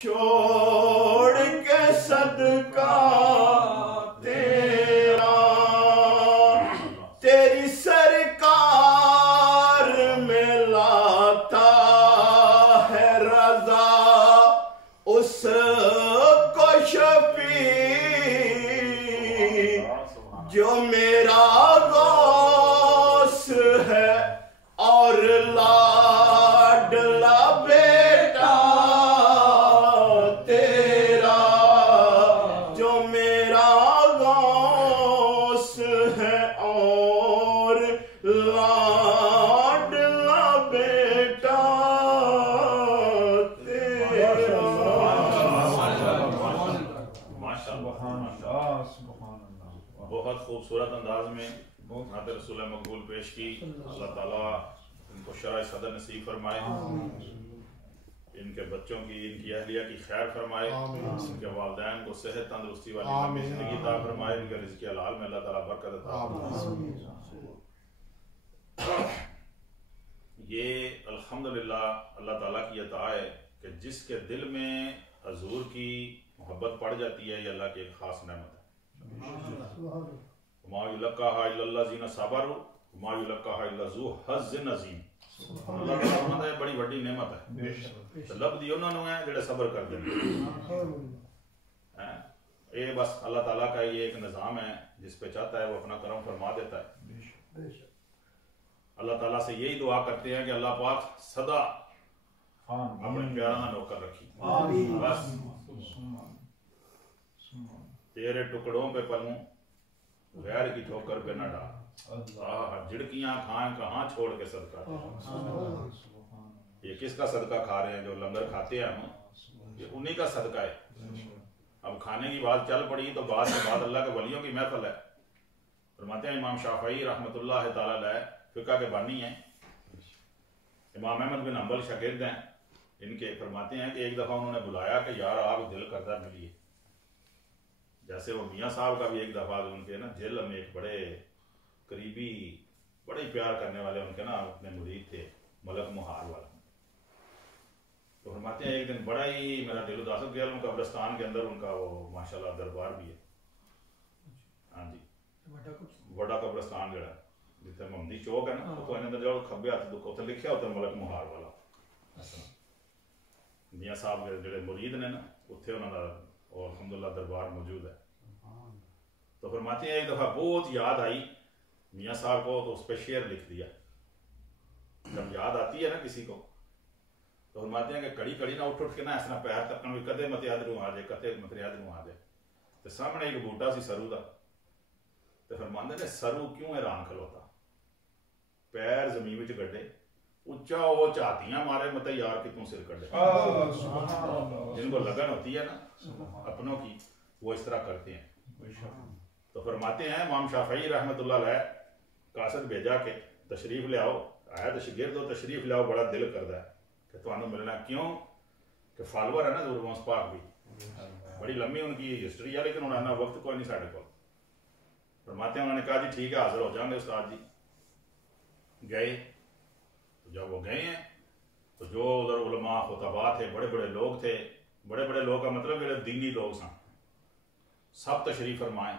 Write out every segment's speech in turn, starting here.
छोड़ के सदका तेरा, तेरी सरकार में लाता है रजा, उसको शफी जो मेरा गौस है और लाडला बेटा तेरा, जो मेरा गौस है और लाडला बेटा तेरा। बहुत खूबसूरत अंदाज में नात रसूल मकबूल पेश की। अल्लाह ताला इनको शरह सदर नसीब फरमाए, इनके बच्चों की, इनकी अहलिया की खैर फरमाए, इनके वालिदैन को सेहत तंदुरुस्ती वाली लंबी जिंदगी अता फरमाए, इनके रिज़्क़ हलाल में अल्लाह ताला बरकत अता फरमाए। ये अल्हम्दुलिल्लाह अल्लाह ताला की अता है कि जिसके दिल में हजूर की मोहब्बत पड़ जाती है, ये अल्लाह की एक खास नेमत है। बड़ी वड्डी नेमत है, लभदी उन्होंने है जेड़े सब्र करते हैं। ये बस अल्लाह ताला का ये एक निज़ाम है, जिस पे चाहता है वो अपना करम फरमा देता है। अल्लाह ताला से यही दुआ करते हैं कि अल्लाह पाक सदा अपने प्यारा ना नौकर रखी, बस तेरे टुकड़ों पे पलूं गैर की ठोकर पे न डाल, झिड़कियां खाएं कहाँ छोड़ के सदका। ये किसका सदका खा रहे हैं? जो लंगर खाते हैं हम, ये उन्हीं का सदका है। अब खाने की बात चल पड़ी तो बात के बाद अल्लाह के वलियों की महफिल है। फरमाते हैं इमाम शाफई रहमतुल्लाह तआला अलैह फिक़ह के बानी हैं, इमाम अहमद बिन हंबल शागिर्द हैं इनके। फरमाते हैं कि एक दफ़ा उन्होंने बुलाया कि यार आप दिल करता मिलिए। जैसे वो मियाँ साहब का भी एक दफ़ा उनके ना जेल में एक बड़े करीबी, बड़े प्यार करने वाले उनके ना अपने मुरीद थे, मलक मुहार वाला। तो फरमाते हैं एक दिन बड़ा ही मेरा दिल उदास गया। उनका कब्रिस्तान के अंदर उनका वो माशाल्लाह दरबार भी है। हाँ जी, बड़ा कब्रिस्तान जड़ा जिथे मोहम्मदी चौक है ना, तो अंदर जाओ खब्बे हाथ उत्थे लिखा होता मलक मुहार वाला। मियाँ साहब के जेड़े मुरीद ने ना, उत्थे उन्होंने और अल्हम्दुलिल्लाह दरबार मौजूद है। तो फरमाते हैं एक दफ़ा बहुत याद आई मियाँ साहब को, तो उस पर शेर लिख दिया। जब याद आती है ना किसी को, तो फरमाते हैं कि कड़ी कड़ी ना उठ के ना इस तरह पैर तकन भी कदे मत याद आ जाए, कदे मत याद आ जाए। तो सामने एक बूटा सी सरू का, तो फरमाते ने सरू क्यों हैरान खलोता, पैर जमीन में गड्ढे उच्चा वो झातियां मारे मत यार कि तू सिर कटे। जिनको लगन होती है ना अपनों की, वो इस तरह करते हैं। तो फरमाते हैं इमाम शाफई रहमतुल्लाह अलैह कासद भेजा के तशरीफ ले आओ, आया तो शिगिर्द हो तशरीफ ले आओ, बड़ा दिल करता है कि तुहानू मिलना। क्यों कि फॉलोअर है ना ज़ुर्वंस पाक भी, बड़ी लंबी उनकी हिस्ट्री है, लेकिन उन्होंने वक्त कोई नहीं साढ़े को। फरमाते हैं उन्होंने कहा जी ठीक है हाजिर हो जाएंगे उस्ताद जी। गए, जब वो गए हैं तो जो उधर उलमा खुतबा थे, बड़े बड़े लोग थे, बड़े बड़े लोग का मतलब जो दीनी लोग सन, सब तशरीफ फरमाए।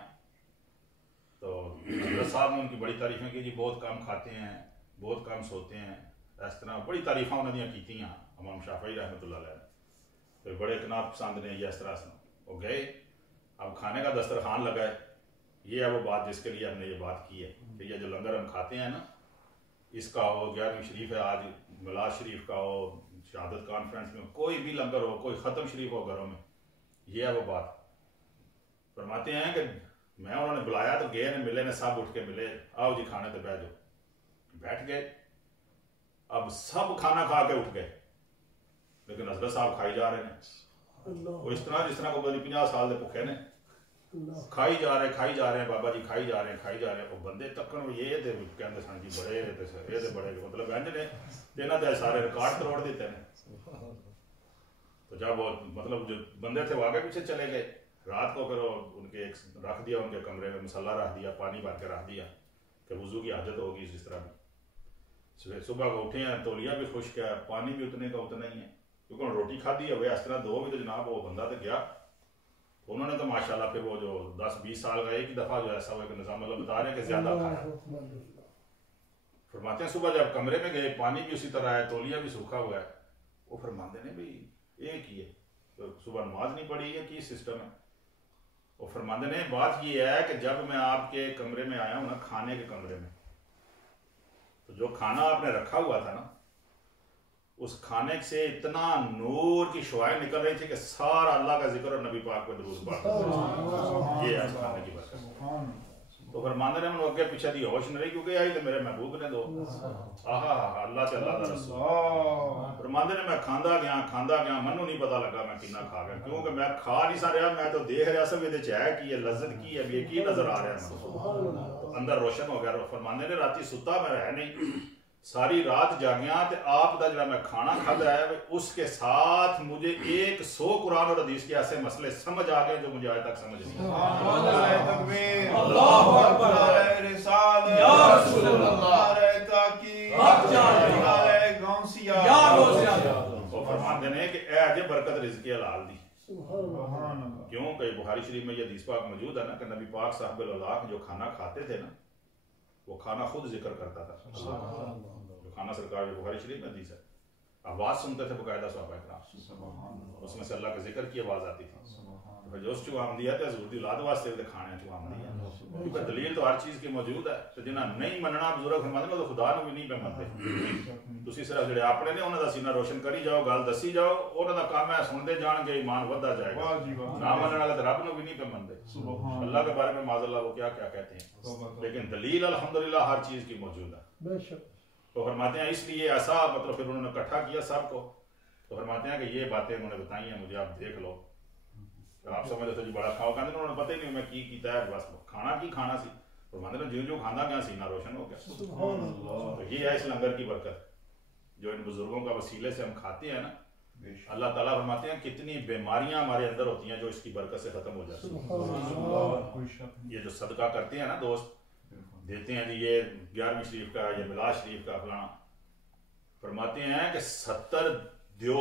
तो हज़रत साहब ने उनकी बड़ी तारीफें की जी, बहुत कम खाते हैं, बहुत कम सोते हैं, इस तरह बड़ी तारीफा उन्होंने की इमाम शाफई रहमतुल्लाह अलैह। तो बड़े कनाब पसंद ने या इस तरह से वो गए। अब खाने का दस्तरखान लगा है। ये है वो बात जिसके लिए हमने ये बात की है कि ये जो लंगर हम खाते हैं ना, इसका हो 11वीं शरीफ है आज, मिलाद शरीफ का हो, शहादत कॉन्फ्रेंस में कोई भी लंगर हो, कोई ख़त्म शरीफ हो घरों में, ये है वो बात। फरमाते हैं कि मैं उन्होंने बुलाया तो गए ने मिले ने, सब उठ के मिले, आओ जी खाने तो बैठ जाओ। बैठ गए। अब सब खाना खा के उठ गए, लेकिन हजरत साहब खाई जा रहे हैं। वो इस तरह जिस तरह को 50 साल के भुखे ने, खाई जा रहे बाबा जी खाई जा रहे हैं। वो बंदे तकन ये कहते सन जी बड़े ये बड़े मतलब इंज ने इन्हों के सारे रिकॉर्ड तोड़ देते हैं। तो जब वो मतलब जो बंदे थे वो आगे पीछे चले गए। रात को फिर उनके एक रख दिया, उनके कमरे में मसाला रख दिया, पानी भर के रख दिया कि वजू की आदत होगी इस तरह की। सुबह को उठे हैं, तौलिया भी खुश्क है, पानी भी उतने का उतना ही है, क्योंकि हम रोटी खाधी है इस तरह दो भी तो जनाब वो बंदा तो गया। उन्होंने तो माशाल्लाह फिर वो जो 10-20 साल का एक ही दफ़ा जो ऐसा हुआ कि निज़ाम मतलब बता रहे हैं कि ज़्यादा खाया। फरमाते हैं सुबह जब कमरे में गए पानी भी उसी तरह है, तौलिया भी सूखा हुआ है। वो फरमाते हैं भाई एक ही है, तो सुबह नमाज नहीं पढ़ी है, की सिस्टम है। वो फरमाते हैं बात ये है कि जब मैं आपके कमरे में आया हूँ ना, खाने के कमरे में, तो जो खाना आपने रखा हुआ था ना, उस खाने से इतना नूर की शुआएं निकल रही थी कि सारा अल्लाह का जिक्र और नबी पाक पे दुरूद पढ़। ये है खाने की बरकत। तो फरमाते हैं मैं अगे पीछे दी होश नहीं, क्योंकि आई तो मेरे महबूब ने दो आहा अल्लाह से अल्लाह का रसूल। फरमाते हैं मैं खांदा गया मनु नहीं पता लगा मैं कितना खा गया, क्योंकि मैं खा नहीं सा रहा, मैं तो देख रहा सब ये है कि ये लज्जत की है, ये की नजर आ रहा है, तो अंदर रोशन हो गया। फरमाते ने राती सुता मैं रह नहीं, सारी रात जागिया ते आप दा जरा मैं खाना खादा है उसके साथ मुझे 100 कुरान और हदीस के ऐसे मसले समझ आ गए जो मुझे आज तक समझ नहीं आए। अल्लाहु अकबर, या रसूल अल्लाह, वो फरमाते हैं कि ए अजे बरकत रिज़्क़ हलाल दी। क्यों कई बुखारी शरीफ में ये हदीस पाक मौजूद है ना कि नबी पाक साहब जो खाना खाते थे ना, वो खाना खुद जिक्र करता था। जो खाना सरकार जो बुखारी शरीफ में हदीस है, आवाज सुनते थे बकायदा सहाबा इकराम, उसमें से अल्लाह के जिक्र की आवाज आती थी। तो जो उस चुआम दिया था हजूर दी औलाद वास्ते ते खाने चुआम दिया, क्योंकि दलील तो हर चीज की मौजूद है। तो जिन्हें नहीं मनना बुजुर्ग फरमाते तो खुदा नूं भी नहीं पे मनते। तुसीं सिर्फ जिहड़े अपने ने उन्हां दा सीना रोशन करी जाओ, गल दसी जाओ, उन्हां दा काम है सुनते जाणगे, ईमान वधदा जाएगा। ना मनने वाले तो रब नूं भी नहीं पे मनते। अल्लाह के बारे में माज़अल्लाह वो क्या क्या कहते हैं, लेकिन दलील अल्हम्दुलिल्लाह हर चीज की मौजूद है। तो फरमाते हैं इसलिए ऐसा मतलब फिर उन्होंने इकट्ठा किया सबको, तो फरमाते हैं कि ये बातें उन्होंने बताई हैं मुझे, आप देख लो। तो आप समझ लो जी बड़ा खाओ, कहते उन्होंने पता ही नहीं मैं की कीता है, बस खाना की खाना सी। फरमाते हैं जो जो खाना गया सीना रोशन हो गया। तो ये है इस लंगर की बरकत जो इन बुजुर्गों का वसीले से हम खाते हैं ना। अल्लाह ताला फरमाते हैं कितनी बीमारियां हमारे अंदर होती हैं जो इसकी बरकत से खत्म हो जाती हैं। ये जो सदका करते हैं ना दोस्त, देते हैं ये 11वीं शरीफ का, ये मिलाद शरीफ का फलाना, फरमाते हैं कि 70 देव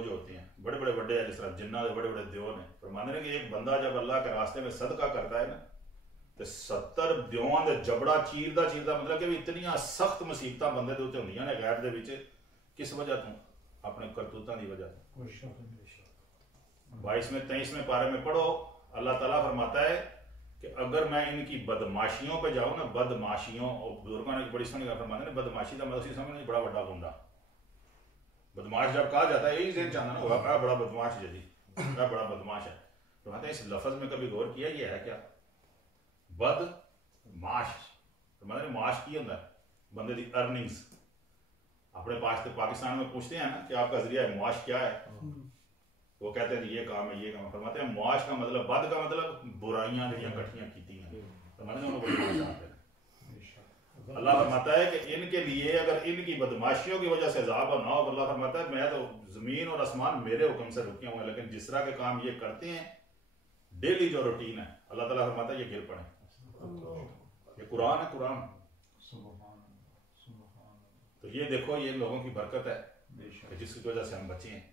जो होते हैं बड़े बड़े बड़े, जिस तरह जिन्ना के बड़े बड़े देव ने, फरमाते हैं कि एक बंदा जब अल्लाह के रास्ते में सदका करता है ना, तो 70 देवां दे जबड़ा चीरदा मतलब कि इतनी सख्त मुसीबत बंदे दे उत्ते होंदियां ने गैर दे विच, किस वजह तो अपने करतूतां दी वजह तो। 22वें 23वें पारे में पढ़ो, अल्लाह ताला फरमाता है कि अगर मैं इनकी बदमाशियों पे जाऊं ना, बदमाशियों, और बुजुर्गों ने बड़ी सुनी फरमाते हैं बदमाशी का मतलब समझ बड़ा बड़ा गुंडा। बदमाश जब कहा जाता है यही जेन चाहना ना, होगा बड़ा बदमाश है जी, बड़ा बदमाश है। तो कहते हैं इस लफ्ज में कभी गौर किया ये है क्या, बदमाश तो मतलब माश की होता है बंदे की अर्निंग्स। अपने पास तो पाकिस्तान में पूछते हैं ना कि आपका जरिया मुआश क्या है, वो कहते हैं ये काम है ये काम। फरमाते हैं मुआश का मतलब, बद का मतलब बुराइयां जो इकट्ठियां की हैं, तो मैंने अल्लाह फरमाता है कि इनके लिए अगर इनकी बदमाशियों की वजह से अज़ाब ना हो, अल्लाह फरमाता है मैं तो जमीन और आसमान मेरे हुक्म से रुके हुए हैं, लेकिन जिस तरह के काम ये करते हैं डेली जो रूटीन है, अल्लाह ताला फरमाता है ये गिर पड़े। ये कुरान है, कुरान। तो ये देखो ये लोगों की बरकत है जिसकी वजह से हम बचे हैं।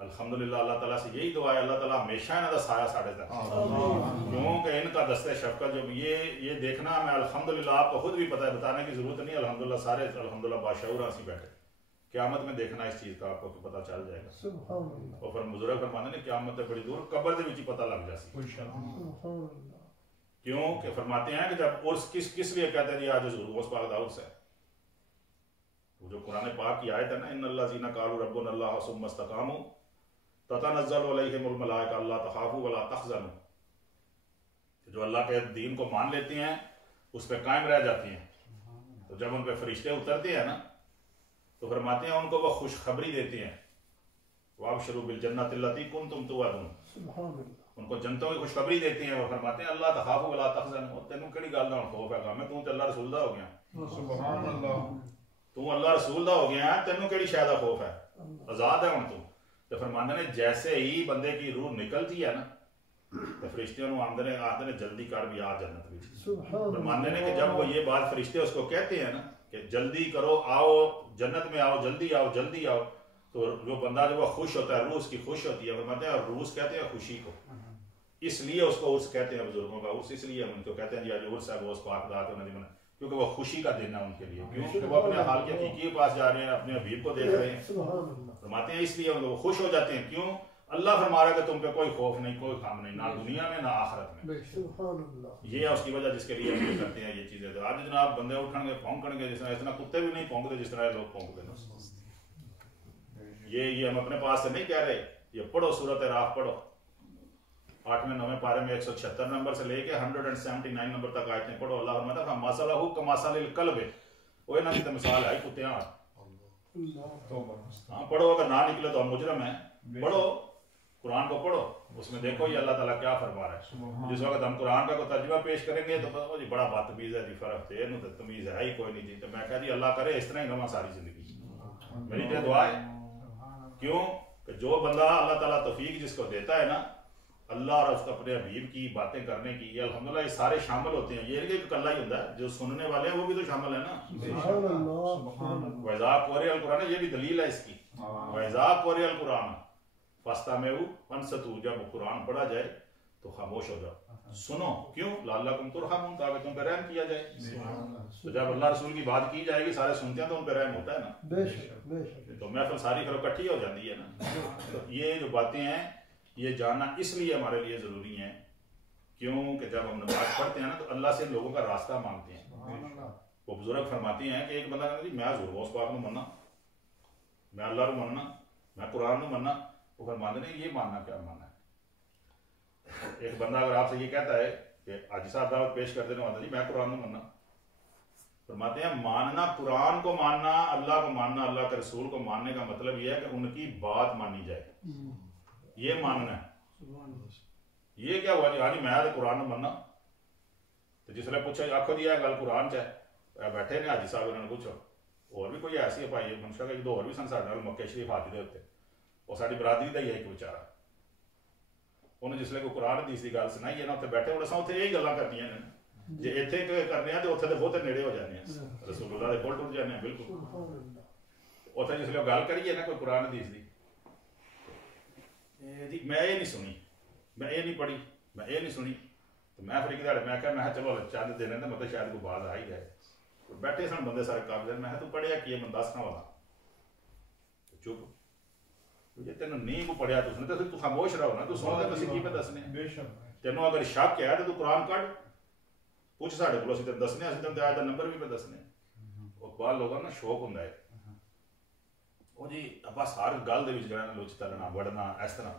अल्हम्दुलिल्लाह अल्लाह ताला से यही दुआ है, अल्लाह ताला हमेशा इन्हां दा साया साढ़े तक, क्योंकि इनका दस्ते शफ़क़त जो ये देखना मैं अल्हम्दुलिल्लाह आपको खुद भी पता है, बताने की जरूरत नहीं। अल्हम्दुलिल्लाह सारे अल्हम्दुलिल्लाह बाशऊर हंसी बैठे, क़यामत में देखना इस चीज़ का आपको पता चल जाएगा। और फिर बुजुर्ग फरमाते हैं क़यामत बड़ी दूर कब्र दे विच पता लग जासी। क्यों कि फरमाते हैं कि जब उस किस लिए कहते हैं आज हज़ूर उस पाक दा उर्स है, जो कुरान पाक की आयत है ना, इन्नल्लज़ीना क़ालू रब्बुना अल्लाह सुम्मा इस्तक़ामू ततनज़्ज़लु अलैहिमुल मलाइका अल्ला तख़ाफ़ू वला तहज़नू, जो अल्लाह के दीन को मान लेते हैं उस पर कायम रह जाती हैं, तो जब उन पर फरिश्ते उतरते हैं ना तो फरमाते हैं उनको वह खुशखबरी देते हैं, वअबशिरू बिल जन्नति अल्लती कुंतुम तुअदून, उनको जन्नतों की खुशखबरी देते हैं। वो फरमाते हैं अल्लाह तख़ाफ़ू वला तहज़नू, तेनू किहड़ी गल दा खौफ है, मैं तू ते अल्लाह रसूल दा हो गया, सुभान अल्लाह, तू अल्लाह रसूल दा हो गया, तेनू किहड़ी शै दा खौफ है, आजाद है हुण तू। तो फरमाते ने जैसे ही बंदे की रूह निकलती है ना तो फरिश्ते आते ने जल्दी कर भी आ जन्नत में। फरमाते ने कि जब वो ये बात फरिश्ते उसको कहते हैं ना कि जल्दी करो आओ जन्नत में आओ जल्दी आओ जल्दी आओ, तो जो बंदा जो वो खुश होता है, रूह उसकी खुश होती है, फरमाते हैं, और रूस कहते हैं खुशी को, इसलिए उसको उर्स कहते हैं बुजुर्गों का उर्स, इसलिए हम उनको कहते हैं जी आज उर्स है, वो उस पाक दात होना जीवन, क्योंकि वो खुशी का दिन है उनके लिए, क्योंकि वो अपने हाल के हकीकी के पास जा रहे हैं, अपने हबीब को देख रहे हैं, फरमाते हैं इसलिए उन लोग खुश हो जाते हैं। क्यों? अल्लाह फरमा रहा है कि तुम पे कोई खौफ नहीं, कोई काम नहीं, ना दुनिया में ना आखिरत में। ये है उसकी वजह जिसके लिए हम ये करते हैं ये चीजें। तो आज जनाब बंदे उठेंगे भौंकणगे, जिस तरह इतना कुत्ते भी नहीं भौंकते जिस तरह लोग भौंकते हैं। ये हम अपने पास से नहीं कह रहे, ये पढ़ो सूरत राफ पढ़ो, 8वें 9वें पारे में 176 नंबर से लेके 179 नंबर तक आयतें पढ़ो। अल्लाह फरमाता है मसलहु कमसलिल कल्ब, वो ना की मिसाल है कुत्ते। हाँ पढ़ो, अगर ना निकले तो हम मुजरम है। पढ़ो कुरान को पढ़ो, उसमें देखो ये अल्लाह ताला क्या फरमा रहा है। जिस वक्त हम कुरान का कोई तर्जुमा पेश करेंगे तो जी बड़ा बदतमीज है जी, फर्क है तो तमीज है ही कोई नहीं जी। तो मैं कह दी अल्लाह करे इस तरह ही रवा सारी जिंदगी, मेरी तो दुआ है। क्यों कि जो बंदा अल्लाह ताला तौफीक जिसको देता है ना, अल्लाह और उसको अपने हबीब की बातें करने की, ये अल्हम्दुलिल्लाह ये सारे शामिल होते हैं। ये नहीं कि कल्ला ही होता है, जो सुनने वाले हैं वो भी तो शामिल है ना। वैज़ा क़ुरिअल कुरान, ये भी दलील है इसकी। वैज़ा क़ुरिअल कुरान फस्तमिऊ वंसतू, जब कुरान पढ़ा जाए तो खामोश हो जाओ, सुनो। क्यों? लअल्लकुम तुरहमून, ताकि तुम पे रहम किया जाए। तो जब अल्लाह रसूल की बात की जाएगी सारे सुनते हैं तो उन पे रहम होता है ना, तो महफिल सारी फिर इकट्ठी हो जाती है ना। तो ये जो बातें हैं ये जानना इसलिए हमारे लिए जरूरी है, क्योंकि जब हम नमाज पढ़ते हैं ना तो अल्लाह से लोगों का रास्ता मांगते हैं। वो बुजुर्ग फरमाते हैं कि एक बंदा कहता जी मैं हजूर गौस पाक नूं मनना, मैं अल्लाह नूं मनना, मैं कुरान नूं मनना। वो फरमाते हैं ये मानना क्या मानना है। एक बंदा अगर आपसे ये कहता है कि हाजी साहब दावत पेश कर देना जी मैं कुरान नूं मनना, फरमाते हैं मानना कुरान को मानना, अल्लाह को मानना, अल्लाह के रसूल को मानने का मतलब यह है कि उनकी बात मानी जाए, ये मानना है। ये क्या हुआ जी हाँ जी मैं तो कुरान मनना। तो जिसने पूछा आखो जी गल कुरान च है, बैठे ने हाजी साहब उन्होंने पूछो और भी कोई ऐसी है भाई मनशा एक दो और भी सन साढ़े मक्के शरीफ हाथी के उत्ते, वो साड़ी बरादरी का ही है एक बेचारा, उन्हें जिसले कोई कुरान हदीस की गल सुनाई है ना उत्ते बैठे उन्हें उत्थे यही गल्लां करनियां ने, जे इत्थे करने तो उत्थे तो बहुत नेड़े हो जाने रसूलुल्लाह दे कोल टुर जाने बिल्कुल। उत्थे जिसले गल करिए ना कोई कुरान हदीस की, जी मैं ये नहीं सुनी, मैं ये नहीं पढ़ी, मैं ये नहीं सुनी, तो मैं फिर एक दिहाड़े मैं क्या मैं चलो चंद दिन है मतलब शायद कोई बात आ ही जाए। बैठे सन बंदे सारे काबिल, मैं तू पढ़िया कि मैं दसना वाला, चुप जे तेन नहीं को पढ़िया तुसने तो तू खामोश रहो ना, तू सुन तो की पे दसने। तेनों अगर शक है तो तू कुरान कढ़ पूछ साढ़े को तेन दसने, असं तेन आयत नंबर भी पे दसने। बाहर लोगों ना शौक होंगे जी बस हर गल दे विच लुच तलना वड़ना इस तरह